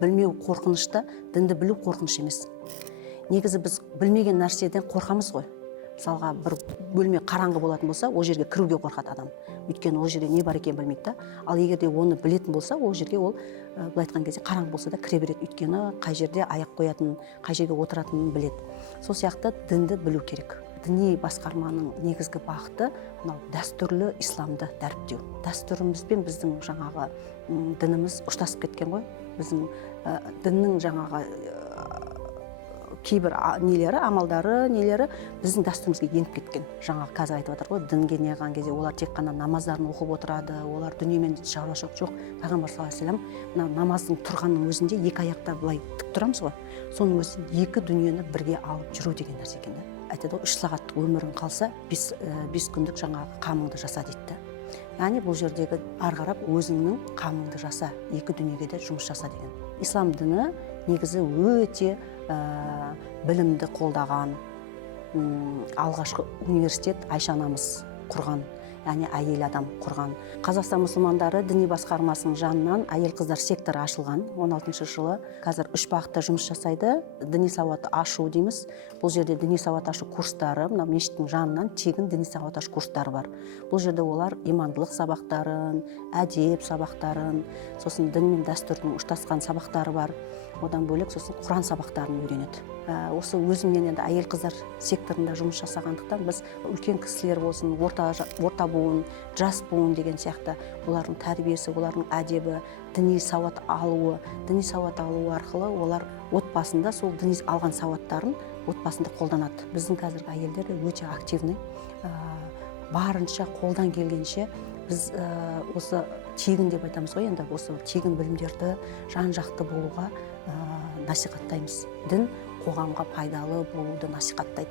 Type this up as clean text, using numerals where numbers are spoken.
білмеу қорқынышты, дінді білу қорқыныш емес. Негізі біз білмеген нәрседен қорқамыз ғой. Мысалға, бір бөлме қараңғы болатын болса, ол жерге кіруге қорқады адам. Өйткені ол жерде не бар екенін білмейді да. Ал егер де оны білетін болса, ол жерге ол былай айтқан кезде қараңғы болса да кіре береді. Өйткені қай жерде аяқ қоятынын, қай жерге отыратынын біледі. Сол сияқты дінді білу керек. Діни басқарманың негізгі бағыты мынау дәстүрлі исламды дәріптеу. Дәстүрімізбен біздің жаңағы дініміз ұштасып кеткен ғой. Біздің діннің жаңағы кейбір нелері, амалдары, нелері біздің дәстүрімізге еніп кеткен. Жаңағы қазір айтып жатыр ғой, дінге неғылған кезде олар тек қана намаздарын оқып отырады, олар дүниемен шаруашылық жоқ. Пайғамбар саллаллаху алейхи вассалам намаздың тұрғанның өзінде екі аяқта былай тік тұрамыз ғой. Соның өзінде екі дүниені бірге алып жүру деген нәрсе екен да. Айтады, 3 сағаттық өмірің қалса, 5 күндік жаңағы қамыңды жаса дейді. Яғни бұл жердегі ары қарап өзіңнің қамыңды жаса, екі дүниеге де жұмыс жаса деген. Ислам діні негізі өте білімді қолдаған, алғашқы университет Айша анамыз құрған, яғни әйел адам құрған. Қазақстан мұсылмандары діни басқармасының жанынан әйел қыздар секторы ашылған 16 жылы. Қазір 3 бағытта жұмыс жасайды. Діни сауат ашу дейміз. Бұл жерде діни сауат ашу курстары, мына мешіттің жанынан тегін діни сауат ашу курстары бар. Бұл жерде олар имандылық сабақтарын, әдеп сабақтарын, сосын дін мен дәстүрдің ұштасқан сабақтары бар. Одан бөлек сосын Құран сабақтарын үйренеді. Осы өзімнен енді әйел қыздар секторында жұмыс жасағандықтан біз үлкен кісілер болсын, орта буын, жас буын деген сияқты олардың тәрбиесі, олардың әдебі, діни сауат алуы арқылы олар отбасында сол діни алған сауаттарын отбасында қолданады. Біздің қазіргі әйелдер де өте активный, барынша қолдан келгенше біз осы тегін деп айтамыз ғой, енді осы тегін білімдерді жан-жақты болуға насихаттаймыз. Дін қоғамға пайдалы болуды насихаттайды.